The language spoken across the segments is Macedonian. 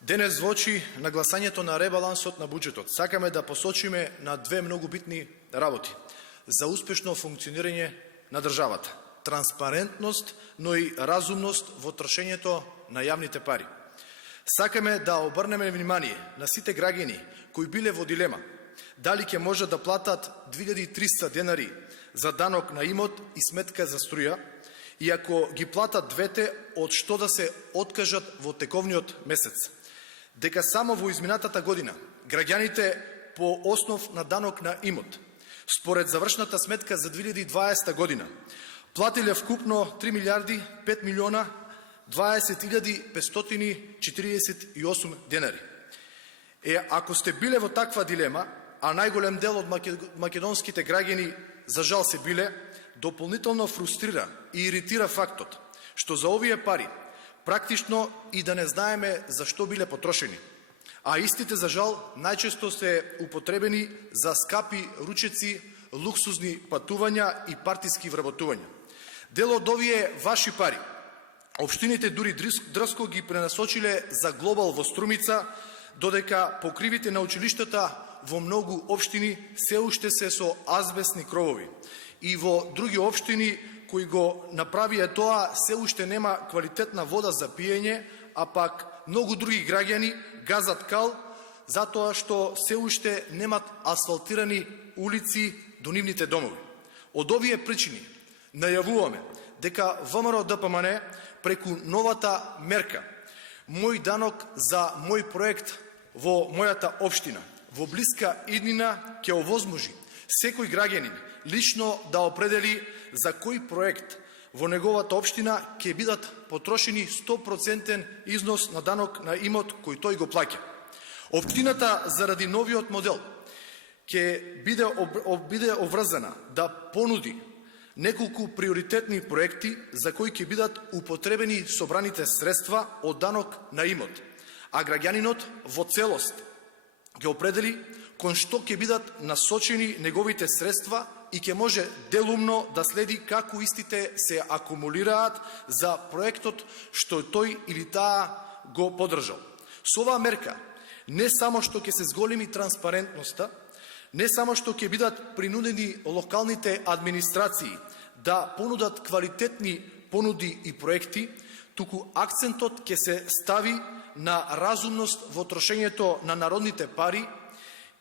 Денес во очи на гласањето на ребалансот на буџетот сакаме да посочиме на две многу битни работи за успешно функционирање на државата: транспарентност, но и разумност во трошењето на јавните пари. Сакаме да обрнеме внимание на сите граѓани кои биле во дилема дали ќе можат да платат 2300 денари за данок на имот и сметка за струја, и ако ги платат двете, од што да се откажат во тековниот месец. Дека само во изминатата година граѓаните по основ на данок на имот, според завршната сметка за 2020 година, платиле вкупно 3 милиарди 5 милиона 20.548 денари. Ако сте биле во таква дилема, а најголем дел од македонските граѓани за жал се биле, дополнително фрустрира и иритира фактот што за овие пари практично и да не знаеме за што биле потрошени, а истите за жал најчесто се употребени за скапи ручеци, луксузни патувања и партиски вработувања. Дел од овие ваши пари општините дури дрско ги пренасочиле за глобал во Струмица, додека покривите на училиштата во многу општини се уште се со азбестни кровови, и во други општини кои го направија тоа се уште нема квалитетна вода за пиење, а пак многу други граѓани газат кал затоа што се уште немат асфалтирани улици до нивните домови. Од овие причини најавуваме дека ВМРО-ДПМН преку новата мерка Мој данок за мој проект во мојата општина во блиска иднина ќе овозможи секој граѓанин лично да определи за кој проект во неговата општина ќе бидат потрошени 100% износ на данок на имот кој тој го плаќа. Општината заради новиот модел ќе биде обврзана да понуди неколку приоритетни проекти за кои ќе бидат употребени собраните средства од данок на имот, а граѓанинот во целост ќе определи кон што ќе бидат насочени неговите средства и ќе може делумно да следи како истите се акумулираат за проектот што тој или таа го поддржал. Со оваа мерка не само што ќе се зголеми транспарентноста, не само што ќе бидат принудени локалните администрации да понудат квалитетни понуди и проекти, туку акцентот ќе се стави на разумност во трошењето на народните пари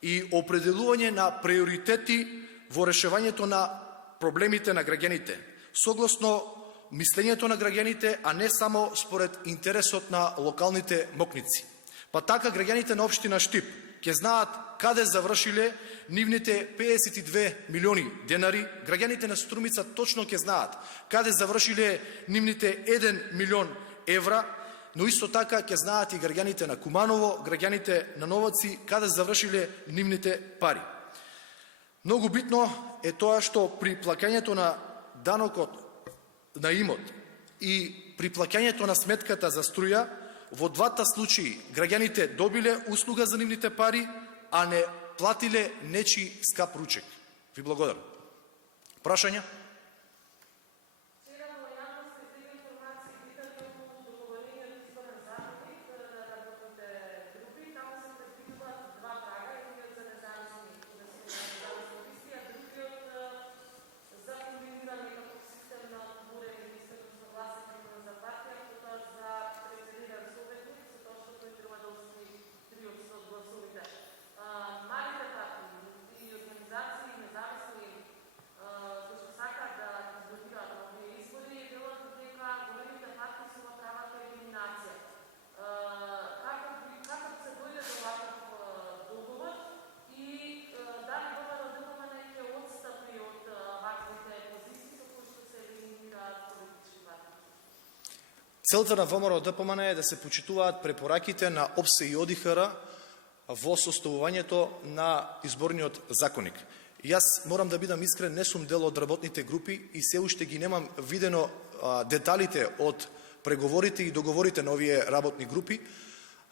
и определување на приоритети во решавањето на проблемите на граѓаните, согласно мислењето на граѓаните, а не само според интересот на локалните мокници. Па така граѓаните на општина Штип ќе знаат каде завршиле нивните 52 милиони денари, граѓаните на Струмица точно ќе знаат каде завршиле нивните 1 милион евра, но исто така ќе знаат и граѓаните на Куманово, граѓаните на Новаци каде завршиле нивните пари. Многу битно е тоа што при плаќањето на данокот на имот и при плаќањето на сметката за струја, во двата случаи граѓаните добиле услуга за нивните пари, а не платиле нечи скап ручек. Ви благодарам. Прашања? Целта на ВМРО-ДПМН е да се почитуваат препораките на ОПСЕ и ОДИХР во составувањето на изборниот законник. Јас морам да бидам искрен, не сум дел од работните групи и се уште ги немам видено деталите од преговорите и договорите на овие работни групи.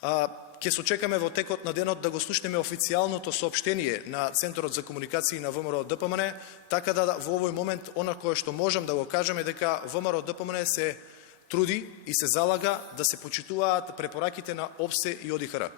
Ќе се очекаме во текот на денот да го слушнеме официјалното соопштение на Центарот за комуникации на ВМРО-ДПМН, така да во овој момент она кое што можам да го кажам е дека ВМРО-ДПМН се труди и се залага да се почитуваат препораките на ОПСЕ и ОДИХР.